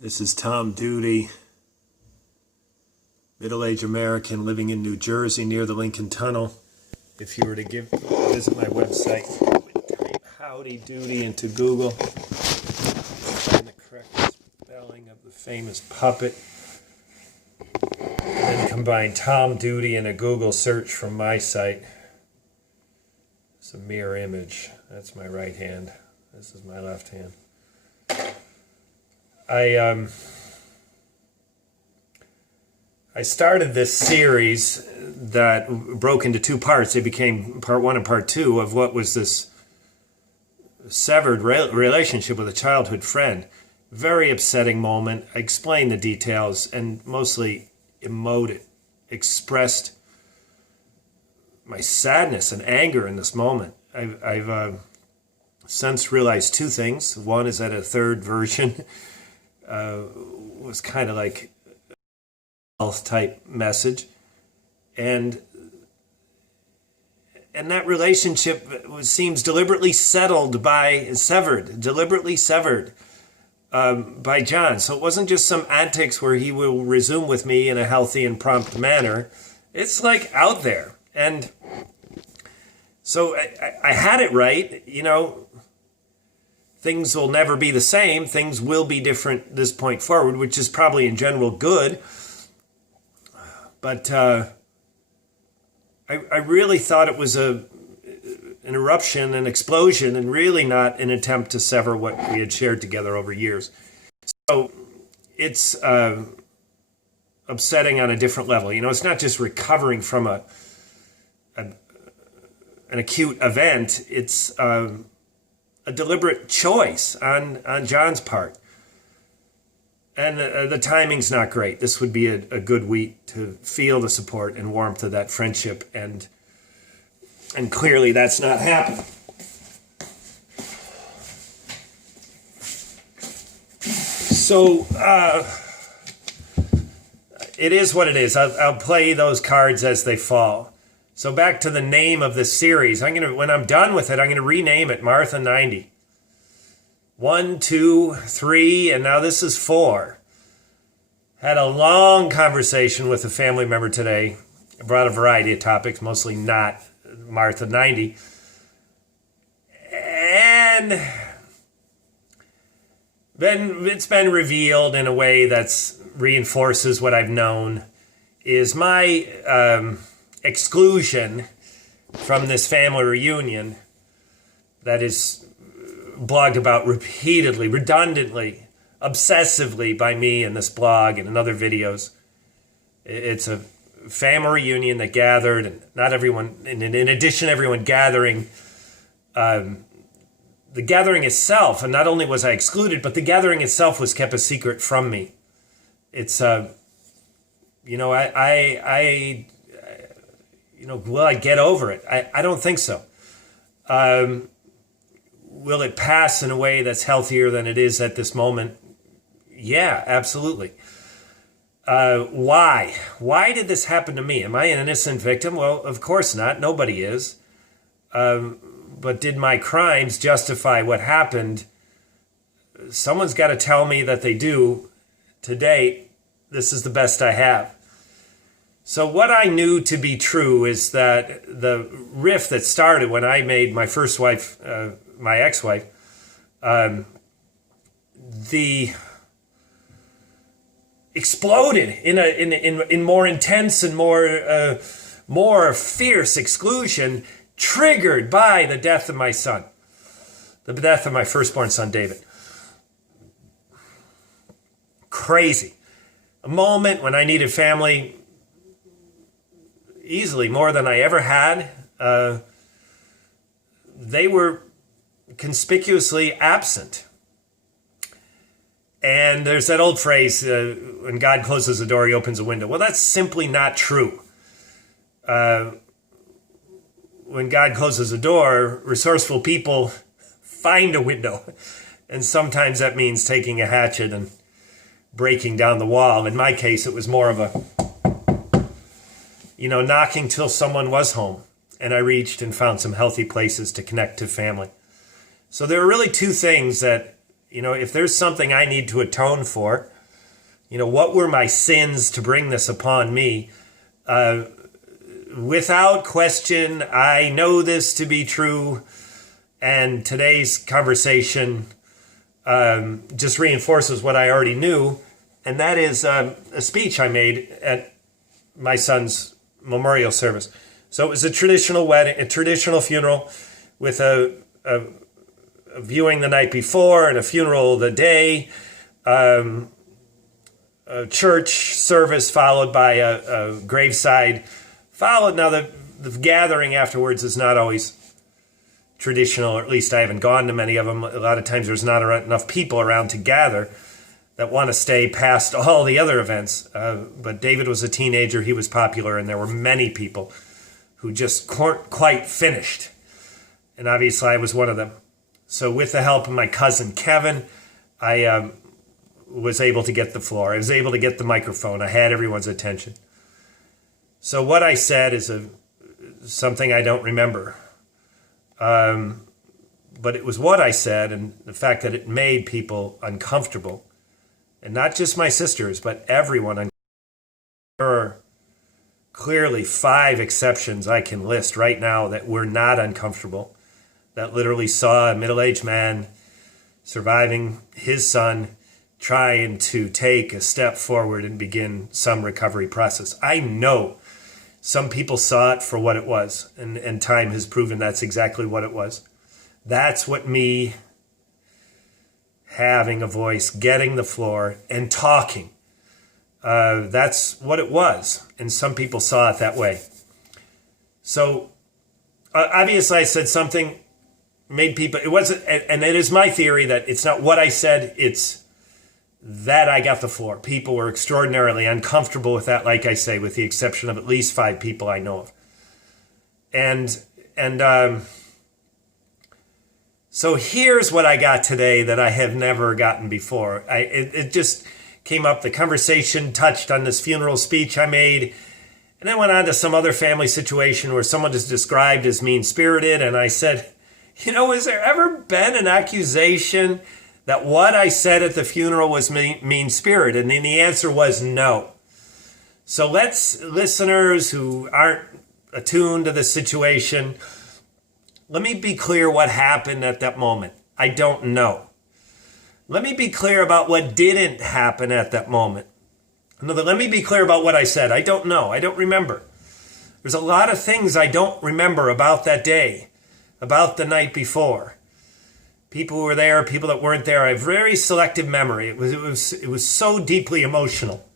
This is Tom Duty, middle-aged American living in New Jersey near the Lincoln Tunnel. If you were to visit my website, type Howdy Doody into Google, find the correct spelling of the famous puppet, and then combine Tom Duty in a Google search from my site. It's a mirror image. That's my right hand. This is my left hand. I started this series that broke into two parts. It became part one and part two of what was this severed relationship with a childhood friend. Very upsetting moment. I explained the details and mostly expressed my sadness and anger in this moment. I've since realized two things. One is that a third version was kind of like a health type message, and that relationship seems deliberately severed by John. So it wasn't just some antics where he will resume with me in a healthy and prompt manner. It's like out there. And so I had it right, you know. Things will never be the same. Things will be different this point forward, which is probably in general good. But I really thought it was an eruption, an explosion, and really not an attempt to sever what we had shared together over years. So it's upsetting on a different level. You know, it's not just recovering from an acute event. It's a deliberate choice on John's part. And the timing's not great. This would be a good week to feel the support and warmth of that friendship, and clearly that's not happening. So it is what it is. I'll play those cards as they fall. So back to the name of this series. When I'm done with it, I'm gonna rename it Martha90. 1, 2, 3, and now this is 4. Had a long conversation with a family member today. I brought a variety of topics, mostly not Martha90. And then it's been revealed in a way that reinforces what I've known is my exclusion from this family reunion that is blogged about repeatedly, redundantly, obsessively by me in this blog and in other videos. It's a family reunion that gathered, and not everyone, in addition, everyone gathering, the gathering itself, and not only was I excluded, but the gathering itself was kept a secret from me. It's, you know, will I get over it? I don't think so. Will it pass in a way that's healthier than it is at this moment? Yeah, absolutely. Why? Why did this happen to me? Am I an innocent victim? Well, of course not. Nobody is. But did my crimes justify what happened? Someone's got to tell me that they do. To date, this is the best I have. So what I knew to be true is that the rift that started when I made my first wife, my ex-wife, exploded in more intense and more fierce exclusion, triggered by the death of my son, the death of my firstborn son, David. Crazy. A moment when I needed family easily more than I ever had. They were conspicuously absent. And there's that old phrase, when God closes the door, he opens a window. Well, that's simply not true. When God closes a door, resourceful people find a window. And sometimes that means taking a hatchet and breaking down the wall. In my case, it was more of a knocking till someone was home. And I reached and found some healthy places to connect to family. So there are really two things that if there's something I need to atone for, what were my sins to bring this upon me? Without question, I know this to be true. And today's conversation just reinforces what I already knew. And that is a speech I made at my son's memorial service. So it was a traditional wedding, a traditional funeral with a viewing the night before and a funeral the day. A church service followed by a graveside followed. Now the gathering afterwards is not always traditional, or at least I haven't gone to many of them. A lot of times there's not enough people around to gather that want to stay past all the other events. But David was a teenager, he was popular, and there were many people who just weren't quite finished. And obviously I was one of them. So with the help of my cousin Kevin, I was able to get the floor. I was able to get the microphone. I had everyone's attention. So what I said is something I don't remember. But it was what I said, and the fact that it made people uncomfortable. And not just my sisters, but everyone. There are clearly 5 exceptions I can list right now that were not uncomfortable, that literally saw a middle-aged man surviving his son trying to take a step forward and begin some recovery process. I know some people saw it for what it was, and time has proven that's exactly what it was. That's what me having a voice, getting the floor, and talking, that's what it was. And some people saw it that way. So obviously I said something made people, it wasn't, and it is my theory that it's not what I said, it's that I got the floor. People were extraordinarily uncomfortable with that, like I say, with the exception of at least 5 people I know of. And so here's what I got today that I have never gotten before. It just came up, the conversation touched on this funeral speech I made, and then went on to some other family situation where someone is described as mean-spirited, and I said, has there ever been an accusation that what I said at the funeral was mean-spirited? And then the answer was no. So listeners who aren't attuned to the situation, let me be clear what happened at that moment. I don't know. Let me be clear about what didn't happen at that moment. Let me be clear about what I said. I don't know. I don't remember. There's a lot of things I don't remember about that day, about the night before. People who were there, people that weren't there. I have very selective memory. It was so deeply emotional.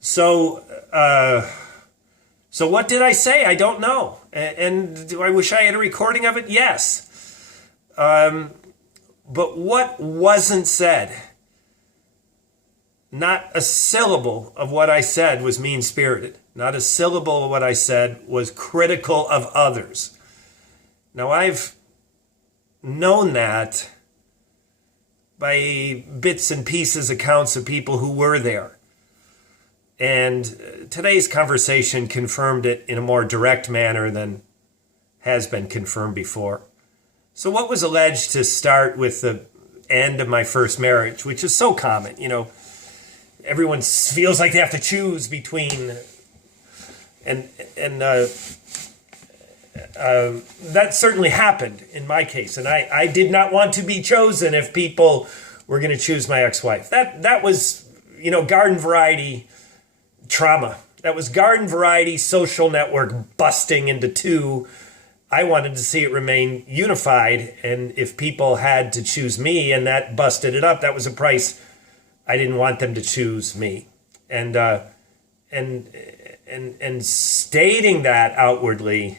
So what did I say? I don't know. And do I wish I had a recording of it? Yes. But what wasn't said? Not a syllable of what I said was mean-spirited. Not a syllable of what I said was critical of others. Now, I've known that by bits and pieces accounts of people who were there. And today's conversation confirmed it in a more direct manner than has been confirmed before. So what was alleged to start with the end of my first marriage, which is so common, everyone feels like they have to choose between, and that certainly happened in my case. And I did not want to be chosen if people were going to choose my ex-wife. That was, garden variety trauma. That was garden variety social network busting into 2. I wanted to see it remain unified. And if people had to choose me and that busted it up, that was a price. I didn't want them to choose me. And stating that outwardly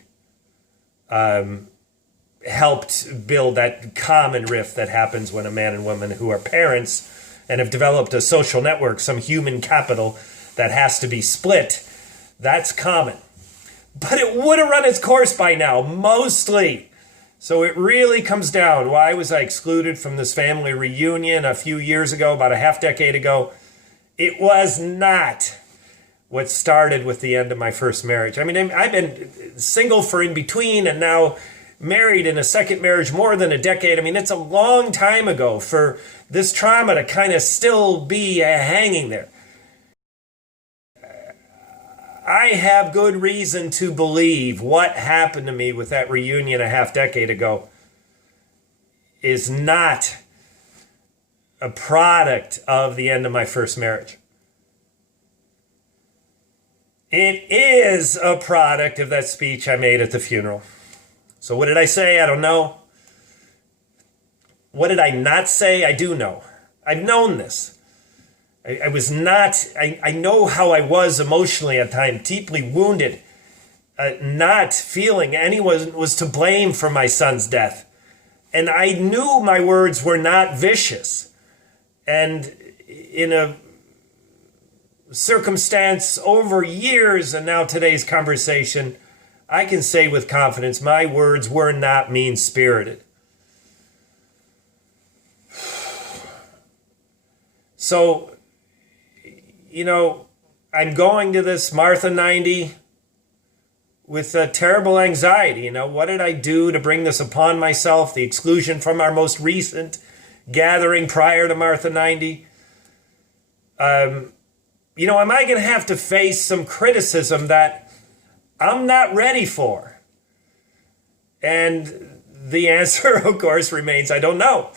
helped build that common rift that happens when a man and woman who are parents and have developed a social network, some human capital that has to be split. That's common. But it would have run its course by now, mostly. So it really comes down. Why was I excluded from this family reunion a few years ago, about a half decade ago? It was not what started with the end of my first marriage. I mean, I've been single for in between, and now married in a second marriage more than a decade. I mean, it's a long time ago for this trauma to kind of still be hanging there. I have good reason to believe what happened to me with that reunion a half decade ago is not a product of the end of my first marriage. It is a product of that speech I made at the funeral. So what did I say? I don't know. What did I not say? I do know. I've known this. I was not, I know how I was emotionally at times, deeply wounded, not feeling anyone was to blame for my son's death. And I knew my words were not vicious. And in a circumstance over years and now today's conversation, I can say with confidence, my words were not mean-spirited. So, I'm going to this Martha90 with a terrible anxiety. What did I do to bring this upon myself? The exclusion from our most recent gathering prior to Martha90. Am I going to have to face some criticism that I'm not ready for? And the answer, of course, remains, I don't know.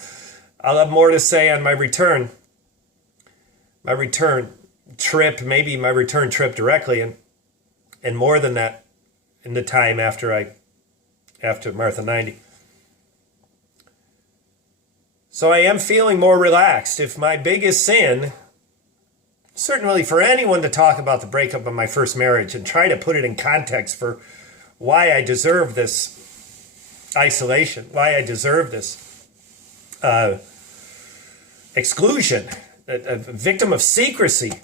I'll have more to say on my return. My return trip, maybe my return trip directly, and more than that in the time after Martha90. So I am feeling more relaxed. If my biggest sin, certainly for anyone to talk about the breakup of my first marriage and try to put it in context for why I deserve this isolation, why I deserve this exclusion, a victim of secrecy.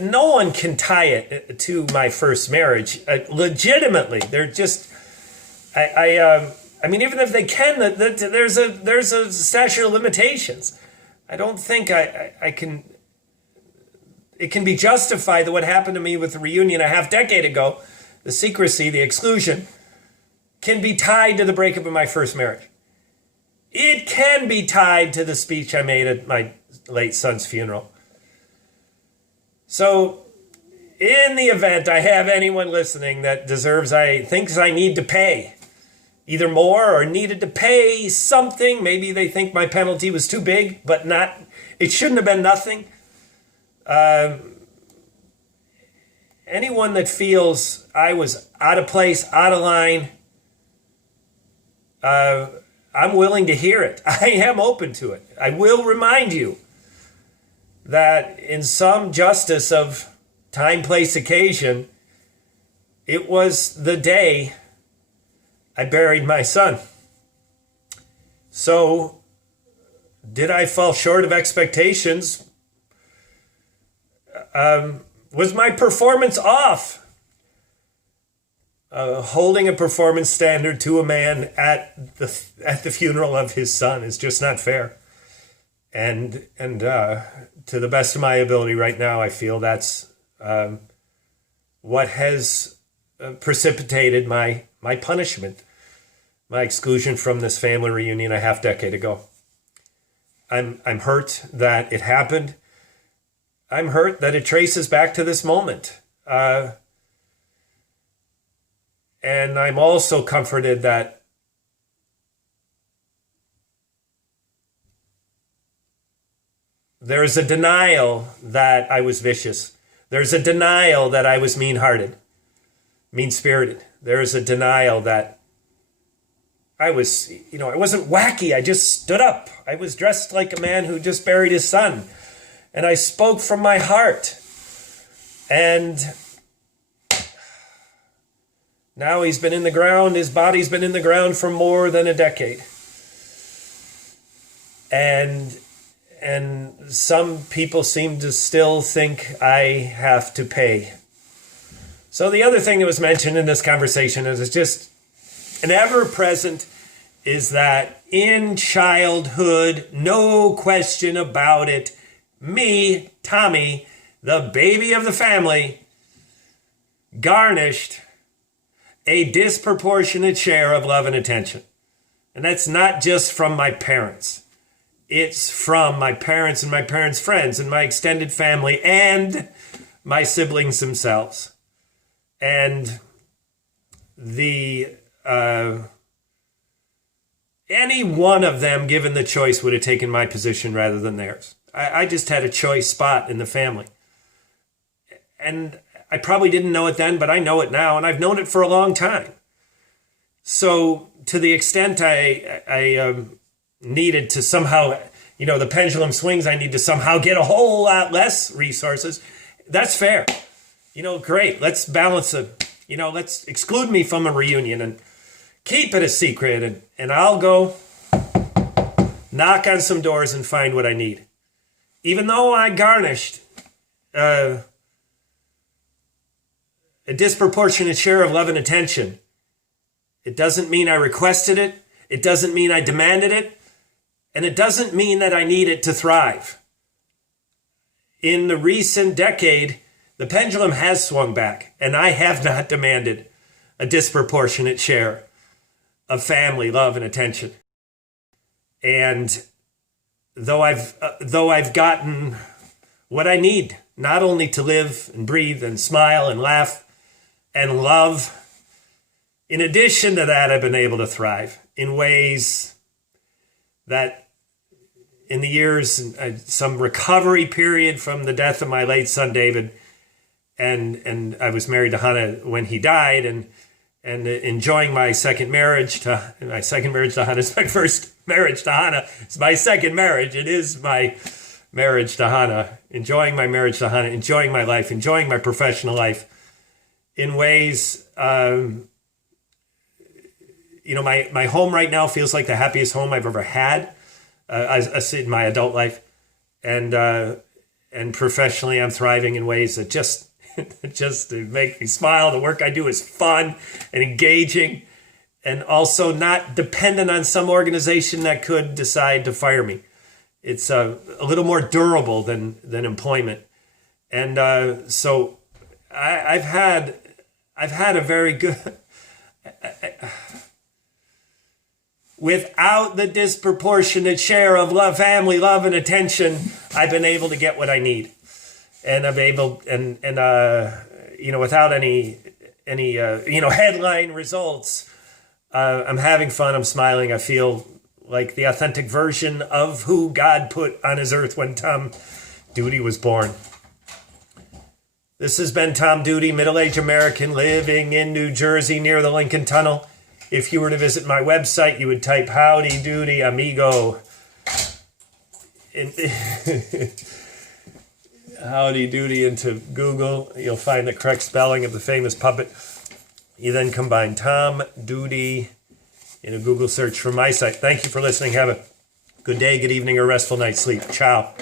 No one can tie it to my first marriage. Legitimately, they're just. I mean, even if they can, there's a statute of limitations. I don't think I can. It can be justified that what happened to me with the reunion a half decade ago, the secrecy, the exclusion, can be tied to the breakup of my first marriage. It can be tied to the speech I made at my late son's funeral. So, in the event I have anyone listening that thinks I need to pay either more or needed to pay something, maybe they think my penalty was too big, but it shouldn't have been nothing. Anyone that feels I was out of place, out of line, I'm willing to hear it. I am open to it. I will remind you that in some justice of time, place, occasion, it was the day I buried my son. So, did I fall short of expectations? Was my performance off? Holding a performance standard to a man at the funeral of his son is just not fair. And to the best of my ability right now, I feel that's what has precipitated my punishment, my exclusion from this family reunion a half decade ago. I'm hurt that it happened. I'm hurt that it traces back to this moment. And I'm also comforted that there's a denial that I was vicious. There's a denial that I was mean-hearted, mean-spirited. There's a denial that I was, I wasn't wacky. I just stood up. I was dressed like a man who just buried his son. And I spoke from my heart. And now he's been in the ground. His body's been in the ground for more than a decade. And some people seem to still think I have to pay. So the other thing that was mentioned in this conversation is just an ever-present is that in childhood, no question about it, me, Tommy, the baby of the family, garnished a disproportionate share of love and attention. And that's not just from my parents. It's from my parents and my parents' friends and my extended family and my siblings themselves. And any one of them, given the choice, would have taken my position rather than theirs. I just had a choice spot in the family. And I probably didn't know it then, but I know it now, and I've known it for a long time. So to the extent I needed to somehow, the pendulum swings, I need to somehow get a whole lot less resources. That's fair. Great. Let's balance let's exclude me from a reunion and keep it a secret. And I'll go knock on some doors and find what I need. Even though I garnished a disproportionate share of love and attention, it doesn't mean I requested it. It doesn't mean I demanded it. And it doesn't mean that I need it to thrive. In the recent decade, the pendulum has swung back, and I have not demanded a disproportionate share of family love and attention. And though I've gotten what I need, not only to live and breathe and smile and laugh and love, in addition to that, I've been able to thrive in ways that in the years, some recovery period from the death of my late son, David, and I was married to Hannah when he died, and enjoying my second marriage to Hannah. It's my first marriage to Hannah. It's my second marriage. It is my marriage to Hannah. Enjoying my marriage to Hannah, enjoying my life, enjoying my professional life in ways, my home right now feels like the happiest home I've ever had in my adult life. And professionally, I'm thriving in ways that just make me smile. The work I do is fun and engaging, and also not dependent on some organization that could decide to fire me. It's a little more durable than employment, and so I've had a very good. Without the disproportionate share of family love and attention, I've been able to get what I need. And I'm able, without any headline results, I'm having fun. I'm smiling. I feel like the authentic version of who God put on his earth when Tom Duty was born. This has been Tom Duty, middle-aged American living in New Jersey near the Lincoln Tunnel. If you were to visit my website, you would type "Howdy Doody Amigo." Howdy Doody into Google. You'll find the correct spelling of the famous puppet. You then combine Tom Duty in a Google search for my site. Thank you for listening. Have a good day, good evening, or restful night's sleep. Ciao.